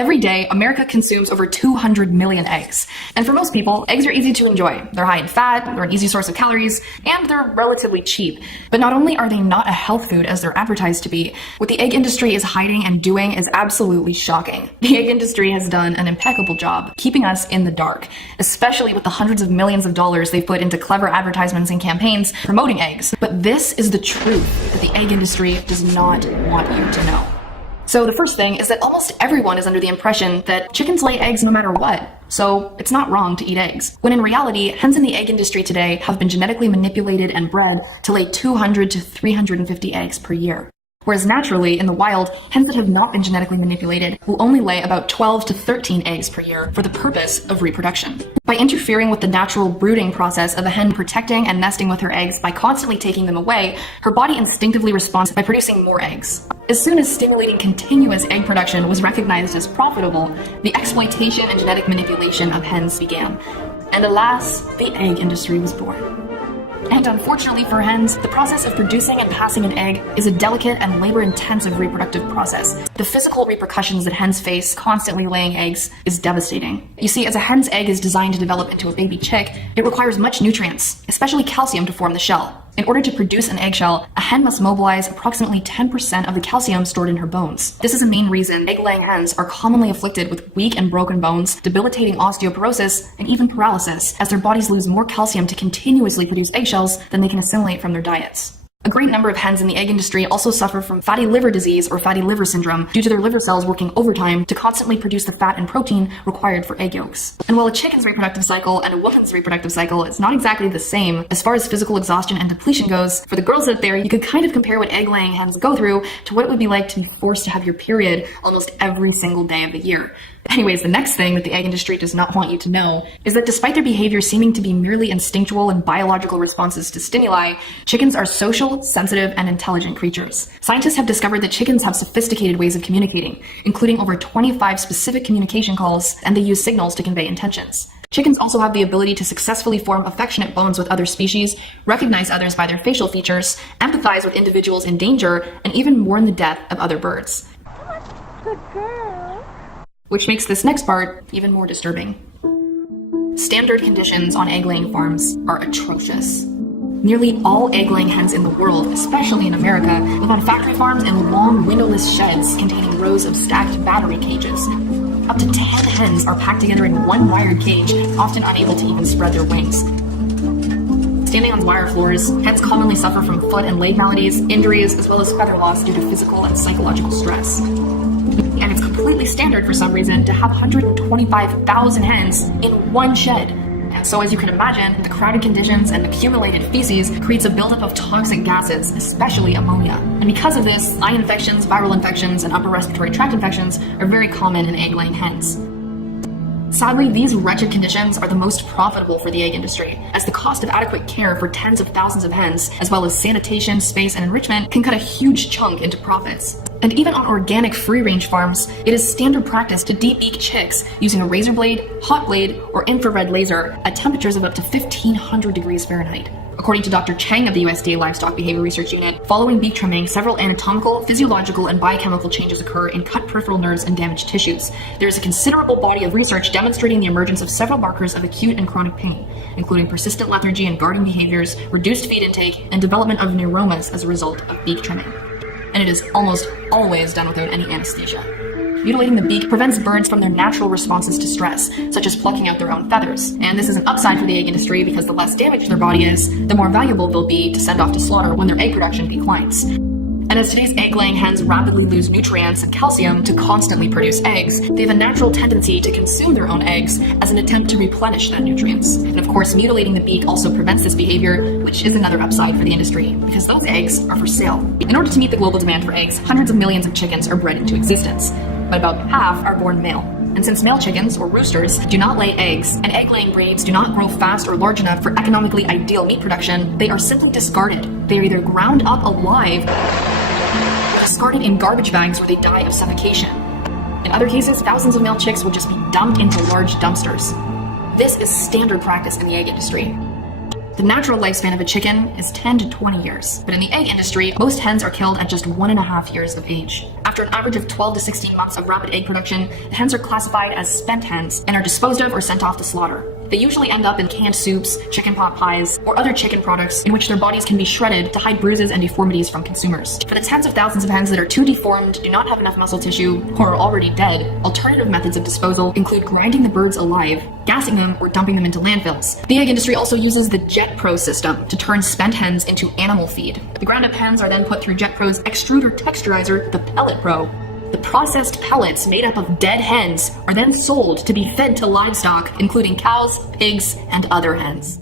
Every day, America consumes over 200 million eggs. And for most people, eggs are easy to enjoy. They're high in fat, they're an easy source of calories, and they're relatively cheap. But not only are they not a health food as they're advertised to be, what the egg industry is hiding and doing is absolutely shocking. The egg industry has done an impeccable job keeping us in the dark, especially with the hundreds of millions of dollars they've put into clever advertisements and campaigns promoting eggs. But this is the truth that the egg industry does not want you to know. So the first thing is that almost everyone is under the impression that chickens lay eggs no matter what, so it's not wrong to eat eggs. When in reality, hens in the egg industry today have been genetically manipulated and bred to lay 200 to 350 eggs per year. Whereas naturally, in the wild, hens that have not been genetically manipulated will only lay about 12 to 13 eggs per year for the purpose of reproduction. By interfering with the natural brooding process of a hen protecting and nesting with her eggs by constantly taking them away, her body instinctively responds by producing more eggs. As soon as stimulating continuous egg production was recognized as profitable, the exploitation and genetic manipulation of hens began. And alas, the egg industry was born. And unfortunately for hens, the process of producing and passing an egg is a delicate and labor-intensive reproductive process. The physical repercussions that hens face constantly laying eggs is devastating. You see, as a hen's egg is designed to develop into a baby chick, it requires much nutrients, especially calcium, to form the shell. In order to produce an eggshell, a hen must mobilize approximately 10% of the calcium stored in her bones. This is a main reason egg-laying hens are commonly afflicted with weak and broken bones, debilitating osteoporosis, and even paralysis, as their bodies lose more calcium to continuously produce eggshells than they can assimilate from their diets. A great number of hens in the egg industry also suffer from fatty liver disease or fatty liver syndrome due to their liver cells working overtime to constantly produce the fat and protein required for egg yolks. And while a chicken's reproductive cycle and a woman's reproductive cycle is not exactly the same as far as physical exhaustion and depletion goes, for the girls out there, you could kind of compare what egg-laying hens go through to what it would be like to be forced to have your period almost every single day of the year. Anyways, the next thing that the egg industry does not want you to know is that despite their behavior seeming to be merely instinctual and biological responses to stimuli, chickens are social, sensitive, and intelligent creatures. Scientists have discovered that chickens have sophisticated ways of communicating, including over 25 specific communication calls, and they use signals to convey intentions. Chickens also have the ability to successfully form affectionate bonds with other species, recognize others by their facial features, empathize with individuals in danger, and even mourn the death of other birds. Good girl. Which makes this next part even more disturbing. Standard conditions on egg-laying farms are atrocious. Nearly all egg-laying hens in the world, especially in America, live on factory farms in long, windowless sheds containing rows of stacked battery cages. Up to 10 hens are packed together in one wired cage, often unable to even spread their wings. Standing on wire floors, hens commonly suffer from foot and leg maladies, injuries, as well as feather loss due to physical and psychological stress. And it's completely standard for some reason to have 125,000 hens in one shed. And so as you can imagine, the crowded conditions and accumulated feces creates a buildup of toxic gases, especially ammonia. And because of this, eye infections, viral infections, and upper respiratory tract infections are very common in egg-laying hens. Sadly, these wretched conditions are the most profitable for the egg industry, as the cost of adequate care for tens of thousands of hens, as well as sanitation, space, and enrichment, can cut a huge chunk into profits. And even on organic free-range farms, it is standard practice to debeak chicks using a razor blade, hot blade, or infrared laser at temperatures of up to 1,500 degrees Fahrenheit. According to Dr. Chang of the USDA Livestock Behavior Research Unit, following beak trimming, several anatomical, physiological, and biochemical changes occur in cut peripheral nerves and damaged tissues. There is a considerable body of research demonstrating the emergence of several markers of acute and chronic pain, including persistent lethargy and guarding behaviors, reduced feed intake, and development of neuromas as a result of beak trimming. And it is almost always done without any anesthesia. Mutilating the beak prevents birds from their natural responses to stress, such as plucking out their own feathers. And this is an upside for the egg industry because the less damage their body is, the more valuable they'll be to send off to slaughter when their egg production declines. And as today's egg-laying hens rapidly lose nutrients and calcium to constantly produce eggs, they have a natural tendency to consume their own eggs as an attempt to replenish that nutrients. And of course, mutilating the beak also prevents this behavior, which is another upside for the industry, because those eggs are for sale. In order to meet the global demand for eggs, hundreds of millions of chickens are bred into existence, but about half are born male. And since male chickens, or roosters, do not lay eggs, and egg-laying breeds do not grow fast or large enough for economically ideal meat production, they are simply discarded. They are either ground up alive or discarded in garbage bags where they die of suffocation. In other cases, thousands of male chicks will just be dumped into large dumpsters. This is standard practice in the egg industry. The natural lifespan of a chicken is 10 to 20 years, but in the egg industry, most hens are killed at just 1.5 years of age. After an average of 12 to 16 months of rapid egg production, the hens are classified as spent hens and are disposed of or sent off to slaughter. They usually end up in canned soups, chicken pot pies, or other chicken products in which their bodies can be shredded to hide bruises and deformities from consumers. For the tens of thousands of hens that are too deformed, do not have enough muscle tissue, or are already dead, alternative methods of disposal include grinding the birds alive, gassing them, or dumping them into landfills. The egg industry also uses the JetPro system to turn spent hens into animal feed. The ground-up hens are then put through JetPro's extruder texturizer, the Pellet Pro. The processed pellets made up of dead hens are then sold to be fed to livestock, including cows, pigs, and other hens.